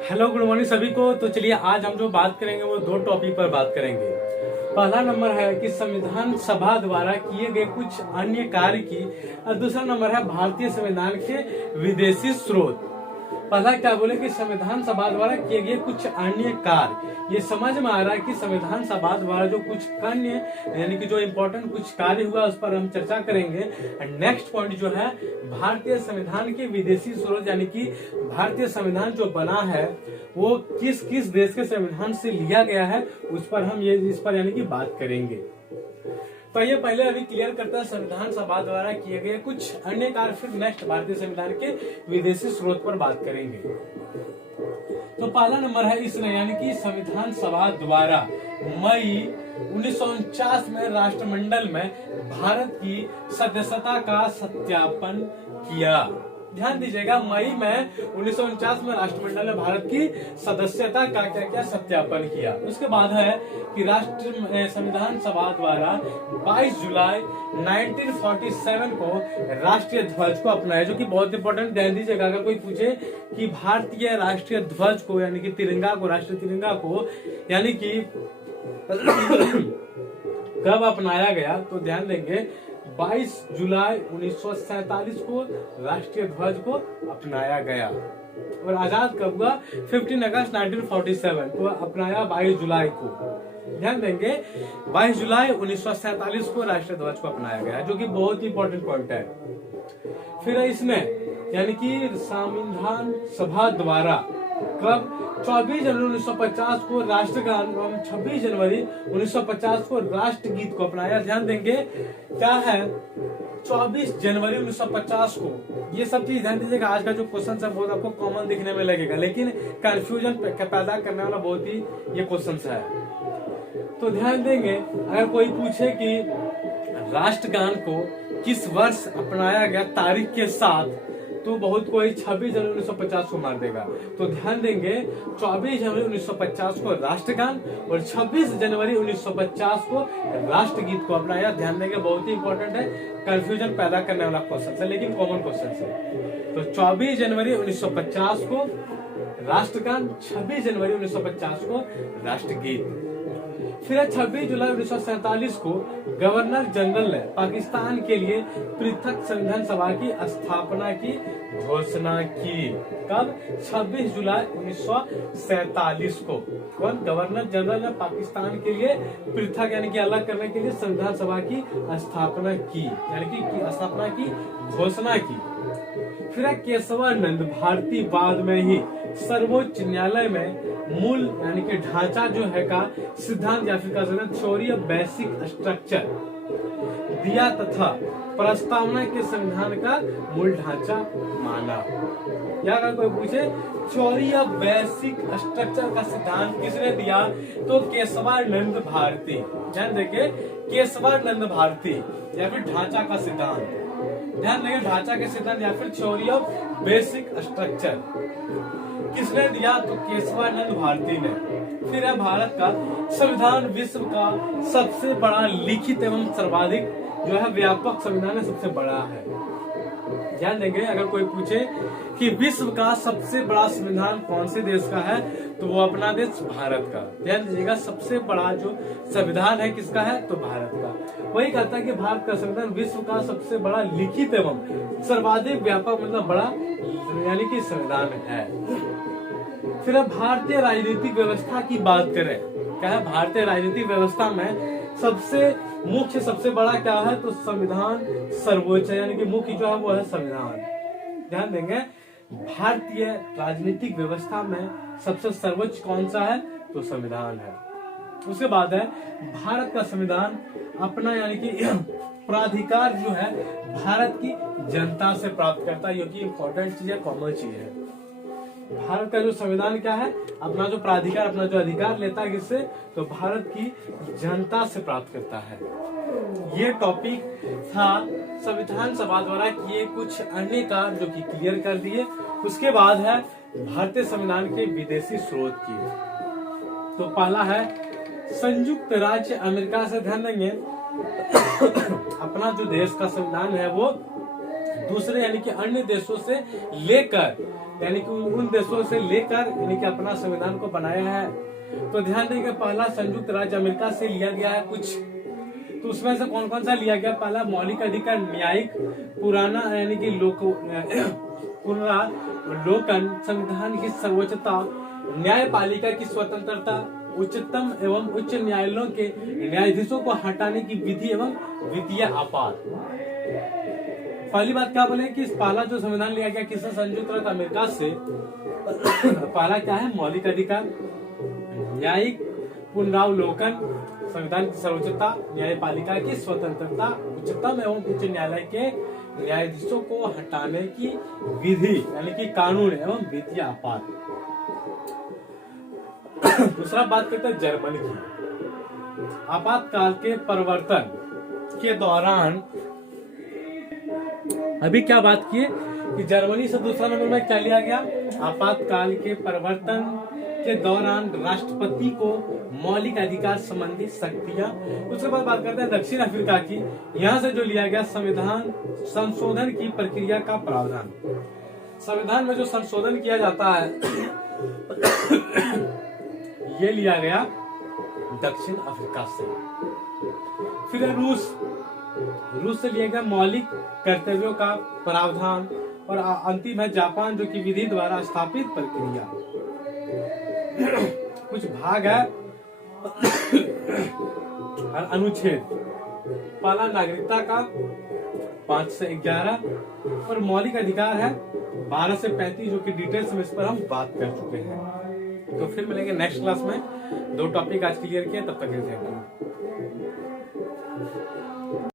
Hello good morning सभी को। तो चलिए आज हम जो बात करेंगे वो दो टॉपिक पर बात करेंगे। पहला नंबर है कि संविधान सभा द्वारा किए गए कुछ अन्य कार्य की, और दूसरा नंबर है भारतीय संविधान के विदेशी स्रोत। पहला क्या बोले कि संविधान सभा द्वारा किए गए कुछ अन्य कार्य। ये समझ में आ रहा है कि संविधान सभा द्वारा जो कुछ अन्य यानी कि जो इम्पोर्टेंट कुछ कार्य हुआ उस पर हम चर्चा करेंगे। नेक्स्ट पॉइंट जो है भारतीय संविधान के विदेशी स्रोत, यानी कि भारतीय संविधान जो बना है वो किस किस देश के संविधान से लिया गया है उस पर हम इस पर यानी कि बात करेंगे। तो ये पहले अभी क्लियर करता है संविधान सभा द्वारा किए गए कुछ अन्य कार्य, फिर नेक्स्ट भारतीय संविधान के विदेशी स्रोत पर बात करेंगे। तो पहला नंबर है इसने यानी कि संविधान सभा द्वारा मई 1949 में राष्ट्रमंडल में भारत की सदस्यता का सत्यापन किया। ध्यान दीजिएगा, मई में 1949 में राष्ट्रमंडल ने भारत की सदस्यता का क्या क्या सत्यापन किया। उसके बाद है कि राष्ट्र संविधान सभा द्वारा 22 जुलाई 1947 को राष्ट्रीय ध्वज को अपनाया, जो कि बहुत इंपॉर्टेंट। ध्यान दीजिएगा, अगर कोई पूछे कि भारतीय राष्ट्रीय ध्वज को यानी कि तिरंगा को, राष्ट्रीय तिरंगा को यानी कि कब अपनाया गया, तो ध्यान देंगे 22 जुलाई 1947 को राष्ट्रीय ध्वज को अपनाया गया। और आजाद कब हुआ? 15 अगस्त 1947 को अपनाया 22 जुलाई को। ध्यान देंगे 22 जुलाई 1947 को राष्ट्रीय ध्वज को अपनाया गया, जो कि बहुत इंपॉर्टेंट पॉइंट है। फिर इसमें यानी कि संविधान सभा द्वारा कब 24 जनवरी 1950 को राष्ट्रगान एवं 26 जनवरी 1950 को राष्ट्रगीत को अपनाया। ध्यान देंगे क्या है 24 जनवरी 1950 को। ये सब चीज ध्यान दीजिएगा, आज का जो क्वेश्चन है बहुत आपको कॉमन दिखने में लगेगा, लेकिन कंफ्यूजन पैदा करने वाला बहुत ही ये क्वेश्चन है। तो ध्यान देंगे अगर कोई पूछे कि राष्ट्रगान को किस वर्ष अपनाया गया तारीख के साथ, तो बहुत कोई 26 जनवरी 1950 को मार देगा। तो ध्यान देंगे 24 जनवरी 1950 को राष्ट्रगान और 26 जनवरी 1950 को राष्ट्रगीत को अपनाया। ध्यान देंगे बहुत ही इंपॉर्टेंट है, कंफ्यूजन पैदा करने वाला क्वेश्चन है, लेकिन कॉमन क्वेश्चन है। तो 24 जनवरी 1950 को राष्ट्रगान, 26 जनवरी 1950 को राष्ट्रगीत। फिर 26 जुलाई 1947 को गवर्नर जनरल ने पाकिस्तान के लिए पृथक संविधान सभा की स्थापना की घोषणा की। कब? 26 जुलाई 1947 को कौन? गवर्नर जनरल ने पाकिस्तान के लिए पृथक यानी कि अलग करने के लिए संविधान सभा की स्थापना की, यानी कि स्थापना की घोषणा की। फिर केशवानंद भारती बाद में ही सर्वोच्च न्यायालय में मूल यानी कि ढांचा जो है का सिद्धांत या फिर थ्योरी ऑफ बेसिक स्ट्रक्चर दिया तथा प्रस्तावना के संविधान का मूल ढांचा माना। या अगर कोई पूछे थ्योरी ऑफ बेसिक स्ट्रक्चर का सिद्धांत किसने दिया, तो केशवानंद भारती। ध्यान देंगे केशवानंद भारती या फिर ढांचा का सिद्धांत। ध्यान देंगे ढांचा के सिद्धांत या फिर थ्योरी ऑफ बेसिक स्ट्रक्चर किसने दिया, तो केशवानंद भारती ने। फिर है भारत का संविधान विश्व का सबसे बड़ा लिखित एवं सर्वाधिक जो है व्यापक संविधान है, सबसे बड़ा है। ध्यान देंगे अगर कोई पूछे कि विश्व का सबसे बड़ा संविधान कौन से देश का है, तो वो अपना देश भारत का। ध्यान दीजिएगा सबसे बड़ा जो संविधान है किसका है, तो भारत का। वही कहता है कि भारत का संविधान विश्व का सबसे बड़ा लिखित एवं सर्वाधिक व्यापक मतलब बड़ा यानी कि संविधान है। फिर अब भारतीय राजनीतिक व्यवस्था की बात करें, क्या है भारतीय राजनीतिक व्यवस्था में सबसे मुख्य सबसे बड़ा क्या है, तो संविधान सर्वोच्च यानी कि मुख्य जो है वो है संविधान। ध्यान देंगे भारतीय राजनीतिक व्यवस्था में सबसे सर्वोच्च कौन सा है, तो संविधान है। उसके बाद है भारत का संविधान अपना यानी कि प्राधिकार जो है भारत की जनता से प्राप्त करता है, क्योंकि इंपॉर्टेंट चीज है, कॉमन चीज है। भारत का जो संविधान क्या है, अपना जो प्राधिकार अपना जो अधिकार लेता है किससे, तो भारत की जनता से प्राप्त करता है। ये टॉपिक था संविधान सभा द्वारा किए कुछ अन्य कार्य जो कि क्लियर कर दिए। उसके बाद है भारतीय संविधान के विदेशी स्रोत की। तो पहला है संयुक्त राज्य अमेरिका से। ध्यान देंगे अपना जो देश का संविधान है वो दूसरे यानी कि अन्य देशों से लेकर, यानी कि उन देशों से लेकर यानी कि अपना संविधान को बनाया है। तो ध्यान दें कि पहला संयुक्त राज्य अमेरिका से लिया गया है कुछ, तो उसमें से कौन कौन सा लिया गया? पहला मौलिक अधिकार, न्यायिक, पुराना यानी कि पुनरावलोकन, संविधान की सर्वोच्चता, न्यायपालिका की स्वतंत्रता, उच्चतम एवं उच्च न्यायालयों के न्यायाधीशों को हटाने की विधि एवं वित्तीय आपात। पहली बात क्या बोले कि पहला जो संविधान लिया गया किससे? संयुक्त राज्य अमेरिका से। पहला क्या है? मौलिक अधिकार, न्यायिक, पुनरावलोकन, संविधान की सर्वोच्चता, न्यायपालिका की स्वतंत्रता, उच्चतम एवं उच्च न्यायालय के न्यायाधीशों को हटाने की विधि यानी कि कानून एवं वित्तीय आपात। दूसरा बात करते हैं जर्मनी की। आपातकाल के परिवर्तन के दौरान अभी क्या बात की कि जर्मनी से दूसरा नंबर में क्या लिया गया? आपातकाल के परिवर्तन के दौरान राष्ट्रपति को मौलिक अधिकार संबंधी शक्तियां। उसके बाद बात करते हैं दक्षिण अफ्रीका की। यहां से जो लिया गया संविधान संशोधन की प्रक्रिया का प्रावधान। संविधान में जो संशोधन किया जाता है ये लिया गया दक्षिण अफ्रीका से। फिर रूस से लिया गया मौलिक कर्तव्यों का प्रावधान। और अंतिम है जापान, जो कि विधि द्वारा स्थापित प्रक्रिया। कुछ भाग है और अनुच्छेद। पहला नागरिकता का 5 से 11 और मौलिक अधिकार है 12 से 35, जो कि डिटेल्स में इस पर हम बात कर चुके हैं। तो फिर मिलेंगे नेक्स्ट क्लास में। 2 टॉपिक आज क्लियर किए, तब तक के लिए।